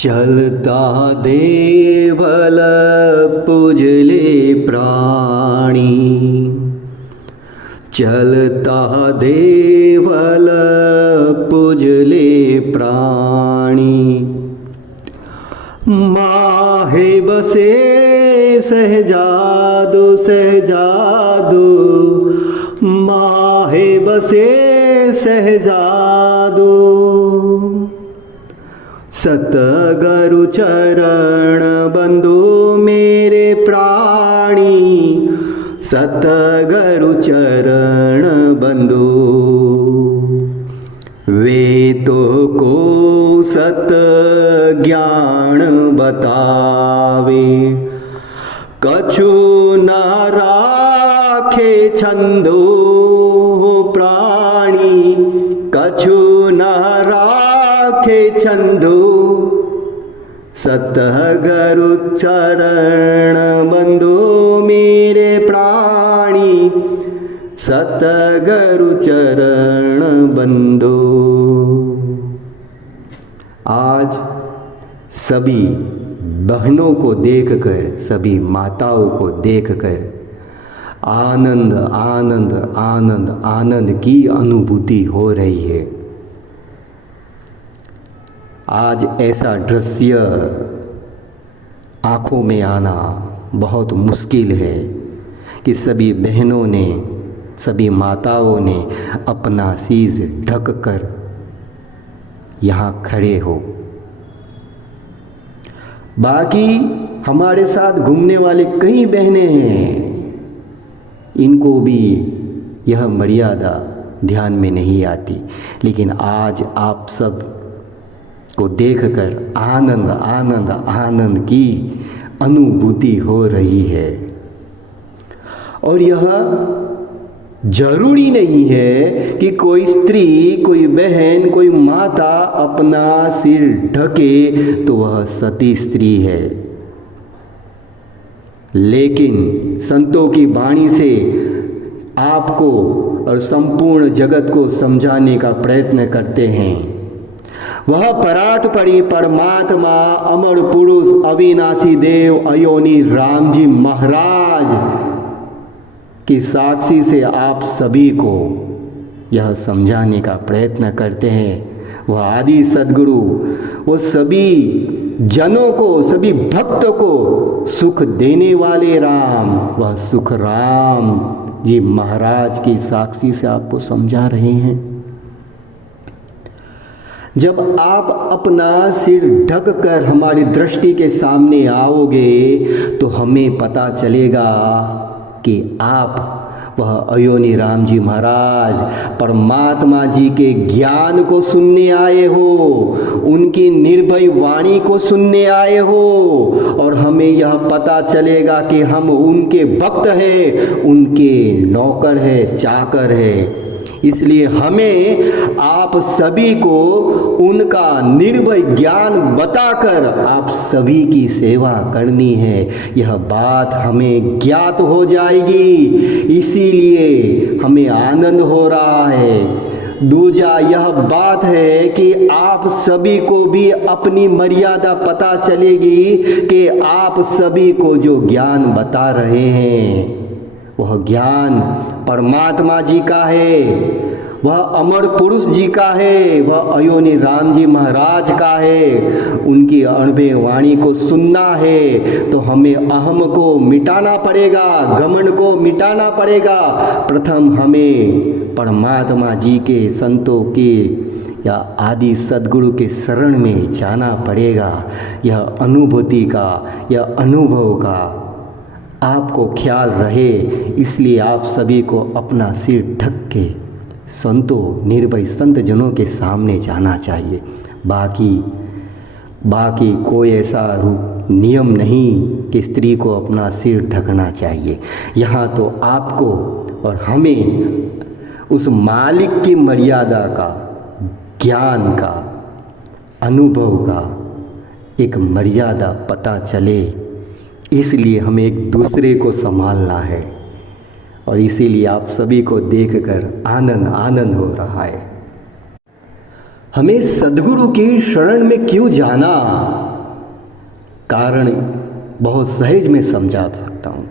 चलता देवल पूजले प्राणी, चलता देवल पूजले प्राणी। माहे बसे सहजादो सहजादो, माहे बसे सहजादो। सतगुरु चरण बंधु मेरे प्राणी, सतगुरु चरण बंधु। वे तो को सत ज्ञान बतावे, कछु न राखे छंदो प्राणी, कछु न राखे छंदो। सतगुरु चरण बंधु मेरे प्राणी, सतगुरु चरण बंधु। आज सभी बहनों को देखकर, सभी माताओं को देखकर आनंद आनंद आनंद आनंद की अनुभूति हो रही है। आज ऐसा दृश्य आँखों में आना बहुत मुश्किल है कि सभी बहनों ने, सभी माताओं ने अपना शीश ढक कर यहाँ खड़े हो। बाकी हमारे साथ घूमने वाले कई बहनें हैं, इनको भी यह मर्यादा ध्यान में नहीं आती, लेकिन आज आप सब को देखकर आनंद आनंद आनंद की अनुभूति हो रही है। और यह जरूरी नहीं है कि कोई स्त्री, कोई बहन, कोई माता अपना सिर ढके तो वह सती स्त्री है। लेकिन संतों की वाणी से आपको और संपूर्ण जगत को समझाने का प्रयत्न करते हैं। वह परात्परी परमात्मा अमर पुरुष अविनाशी देव अयोनी राम जी महाराज की साक्षी से आप सभी को यह समझाने का प्रयत्न करते हैं। वह आदि सद्गुरु, वो सभी जनों को, सभी भक्तों को सुख देने वाले राम, वह सुख राम जी महाराज की साक्षी से आपको समझा रहे हैं। जब आप अपना सिर ढक कर हमारी दृष्टि के सामने आओगे तो हमें पता चलेगा कि आप वह अयोनी राम जी महाराज परमात्मा जी के ज्ञान को सुनने आए हो, उनकी निर्भय वाणी को सुनने आए हो। और हमें यह पता चलेगा कि हम उनके भक्त हैं, उनके नौकर हैं, चाकर हैं। इसलिए हमें आप सभी को उनका निर्भय ज्ञान बताकर आप सभी की सेवा करनी है। यह बात हमें ज्ञात हो जाएगी, इसीलिए हमें आनंद हो रहा है। दूजा यह बात है कि आप सभी को भी अपनी मर्यादा पता चलेगी कि आप सभी को जो ज्ञान बता रहे हैं वह ज्ञान परमात्मा जी का है, वह अमर पुरुष जी का है, वह अयोनी राम जी महाराज का है। उनकी अणुभय वाणी को सुनना है तो हमें अहम को मिटाना पड़ेगा, घमंड को मिटाना पड़ेगा। प्रथम हमें परमात्मा जी के, संतों के या आदि सद्गुरु के शरण में जाना पड़ेगा। यह अनुभूति का, यह अनुभव का आपको ख्याल रहे, इसलिए आप सभी को अपना सिर ढक के संतों, निर्भय संत जनों के सामने जाना चाहिए। बाकी कोई ऐसा नियम नहीं कि स्त्री को अपना सिर ढकना चाहिए। यहाँ तो आपको और हमें उस मालिक की मर्यादा का, ज्ञान का, अनुभव का एक मर्यादा पता चले, इसलिए हमें एक दूसरे को संभालना है। और इसीलिए आप सभी को देखकर आनंद आनंद हो रहा है। हमें सद्गुरु की शरण में क्यों जाना? कारण बहुत सहज में समझा सकता हूँ,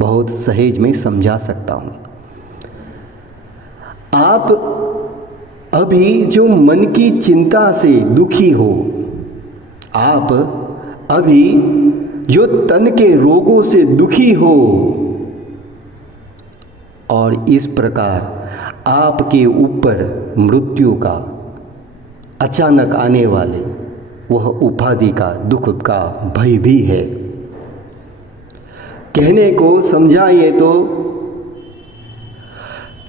बहुत सहज में समझा सकता हूँ। आप अभी जो मन की चिंता से दुखी हो, आप अभी जो तन के रोगों से दुखी हो, और इस प्रकार आपके ऊपर मृत्यु का अचानक आने वाले वह उपाधि का दुख का भय भी है। कहने को समझाइए तो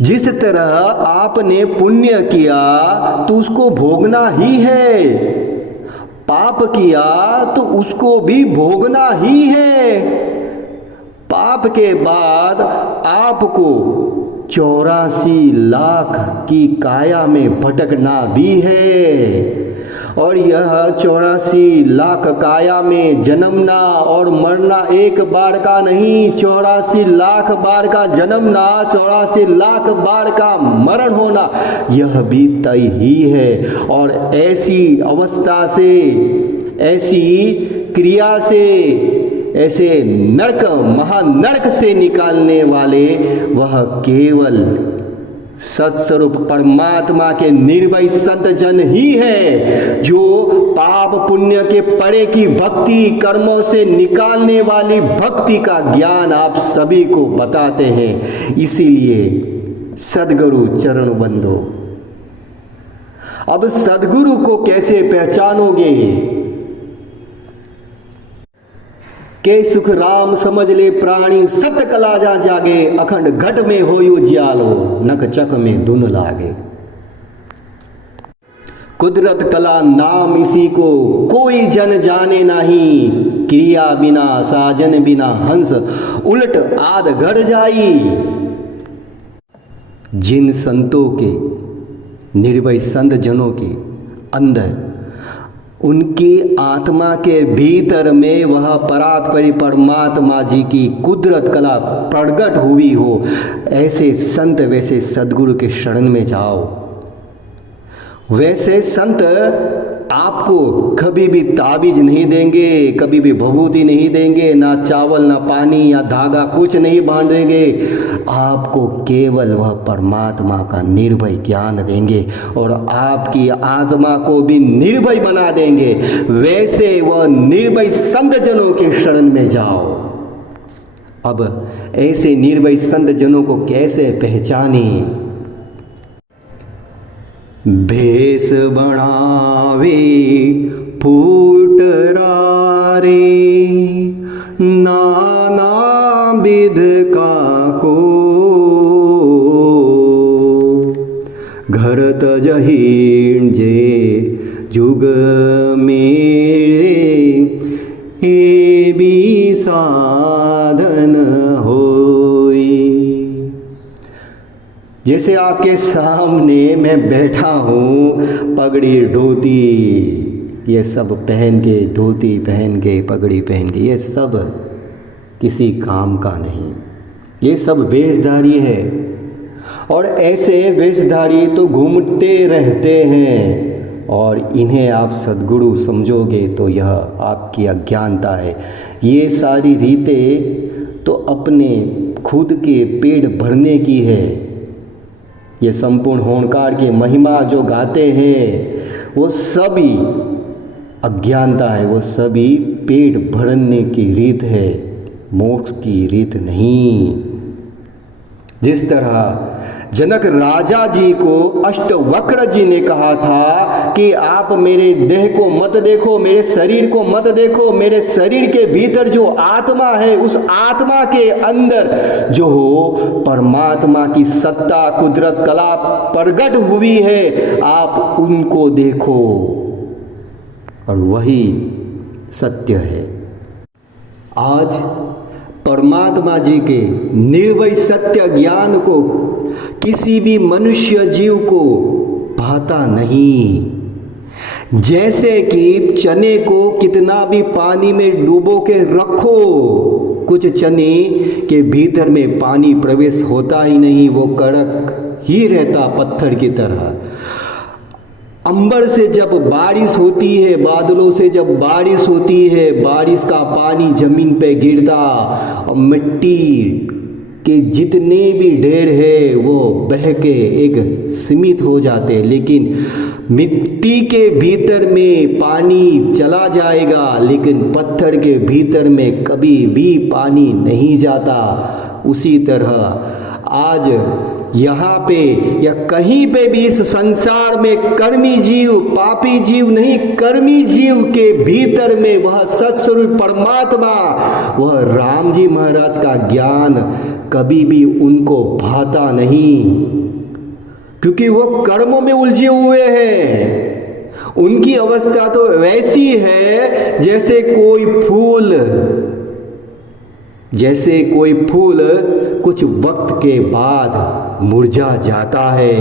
जिस तरह आपने पुण्य किया तो उसको भोगना ही है, पाप किया तो उसको भी भोगना ही है। पाप के बाद आपको 84 लाख की काया में भटकना भी है, और यह 84 लाख काया में जन्मना और मरना एक बार का नहीं, 84 लाख बार का जन्मना, 84 लाख बार का मरण होना, यह भी तय ही है। और ऐसी अवस्था से, ऐसी क्रिया से, ऐसे नरक, महानरक से निकालने वाले वह केवल सत्स्वरूप परमात्मा के निर्भय संत जन ही है, जो पाप पुण्य के परे की भक्ति, कर्मों से निकालने वाली भक्ति का ज्ञान आप सभी को बताते हैं। इसीलिए सद्गुरु चरण बंदो, अब सद्गुरु को कैसे पहचानोगे? के सुख राम समझ ले प्राणी, सत्य कला जा जागे, अखंड घट में हो उजियालो, नक चक में धुन लागे। कुदरत कला नाम इसी को कोई जन जाने नहीं, क्रिया बिना साजन बिना हंस उलट आद गढ़ जाई। जिन संतों के, निर्भय संत जनों के अंदर, उनकी आत्मा के भीतर में वह परात्परी परमात्मा जी की कुदरत कला प्रकट हुई हो, ऐसे संत, वैसे सद्गुरु के शरण में जाओ। वैसे संत आपको कभी भी ताबीज नहीं देंगे, कभी भी भभूति नहीं देंगे, ना चावल ना पानी या धागा कुछ नहीं बांधेंगे। आपको केवल वह परमात्मा का निर्भय ज्ञान देंगे और आपकी आत्मा को भी निर्भय बना देंगे। वैसे वह निर्भय संत जनों के शरण में जाओ। अब ऐसे निर्भय संत जनों को कैसे पहचाने? भेष बनावे फूटरारे, नाना विध का को, घर तजहीन जे जुग मेरे, ए भी साधन होई। जैसे आपके सामने मैं बैठा हूँ, पगड़ी धोती ये सब पहन के, धोती पहन के, पगड़ी पहन के, ये सब किसी काम का नहीं, ये सब वेशधारी है। और ऐसे वेशधारी तो घूमते रहते हैं, और इन्हें आप सद्गुरु समझोगे तो यह आपकी अज्ञानता है। ये सारी रीतें तो अपने खुद के पेट भरने की है। ये संपूर्ण होनकार की महिमा जो गाते हैं वो सभी अज्ञानता है, वो सभी पेट भरने की रीत है, मोक्ष की रीत नहीं। जिस तरह जनक राजा जी को अष्टवक्र जी ने कहा था कि आप मेरे देह को मत देखो, मेरे शरीर को मत देखो, मेरे शरीर के भीतर जो आत्मा है, उस आत्मा के अंदर जो हो परमात्मा की सत्ता, कुदरत, कला प्रकट हुई है, आप उनको देखो, और वही सत्य है। आज परमात्मा जी के निर्भय सत्य ज्ञान को किसी भी मनुष्य जीव को भाता नहीं। जैसे कि चने को कितना भी पानी में डूबो के रखो, कुछ चने के भीतर में पानी प्रवेश होता ही नहीं, वो कड़क ही रहता पत्थर की तरह। अंबर से जब बारिश होती है, बादलों से जब बारिश होती है, बारिश का पानी जमीन पे गिरता और मिट्टी के जितने भी ढेर है वो बह के एक सीमित हो जाते, लेकिन मिट्टी के भीतर में पानी चला जाएगा, लेकिन पत्थर के भीतर में कभी भी पानी नहीं जाता। उसी तरह आज यहाँ पे या कहीं पे भी इस संसार में कर्मी जीव, पापी जीव नहीं, कर्मी जीव के भीतर में वह सत्स्वरूप परमात्मा, वह राम जी महाराज का ज्ञान कभी भी उनको भाता नहीं, क्योंकि वो कर्मों में उलझे हुए हैं। उनकी अवस्था तो वैसी है जैसे कोई फूल कुछ वक्त के बाद मुरझा जाता है,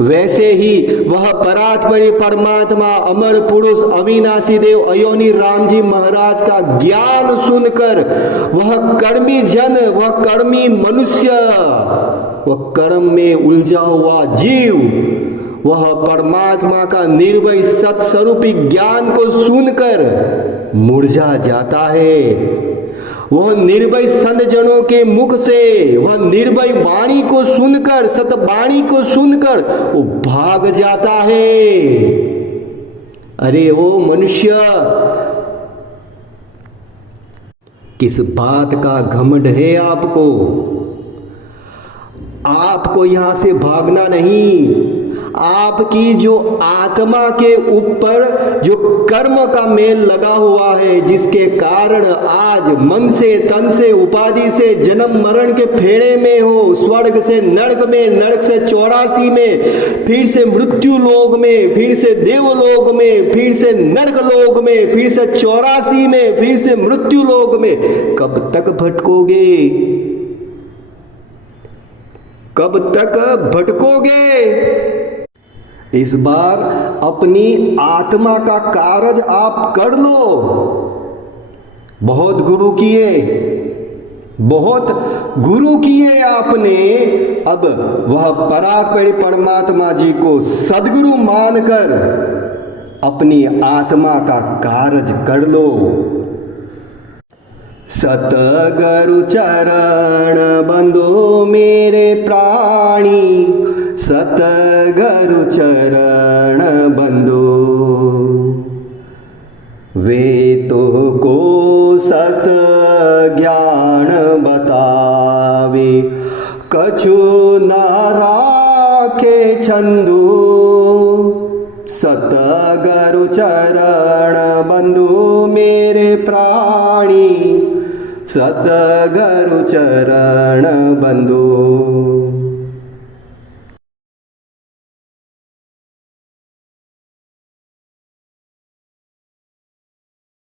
वैसे ही वह परात्परी परमात्मा, अमर पुरुष, अविनाशी देव, अयोनि राम जी महाराज का ज्ञान सुनकर वह कर्मी जन, वह कर्मी मनुष्य, वह कर्म में उलझा हुआ जीव, वह परमात्मा का निर्भय सत्स्वरूपी ज्ञान को सुनकर मुरझा जाता है। वह निर्भय संत जनों के मुख से, वह निर्भय वाणी को सुनकर, सतवाणी को सुनकर वो भाग जाता है। अरे ओ मनुष्य, किस बात का घमंड है आपको? आपको यहां से भागना नहीं, आपकी जो आत्मा के ऊपर जो कर्म का मेल लगा हुआ है, जिसके कारण आज मन से, तन से, उपाधि से जन्म मरण के फेरे में हो, स्वर्ग से नरक में, नरक से 84 में, फिर से मृत्यु लोक में, फिर से देवलोक में, फिर से नरक लोक में, फिर से 84 में, फिर से मृत्यु लोक में, कब तक भटकोगे? कब तक भटकोगे? इस बार अपनी आत्मा का कार्य आप कर लो। बहुत गुरु किए आपने, अब वह परात्परी परमात्मा जी को सद्गुरु मानकर अपनी आत्मा का कार्य कर लो। सतगुरु चरण बंदो मेरे प्राणी, सतगुरु चरण बंदो, वे तो को सत ज्ञान बतावे, कछु न राखे छंदू। सतगुरु चरण बंदो मेरे प्राणी, सतगुरु चरण बंदो।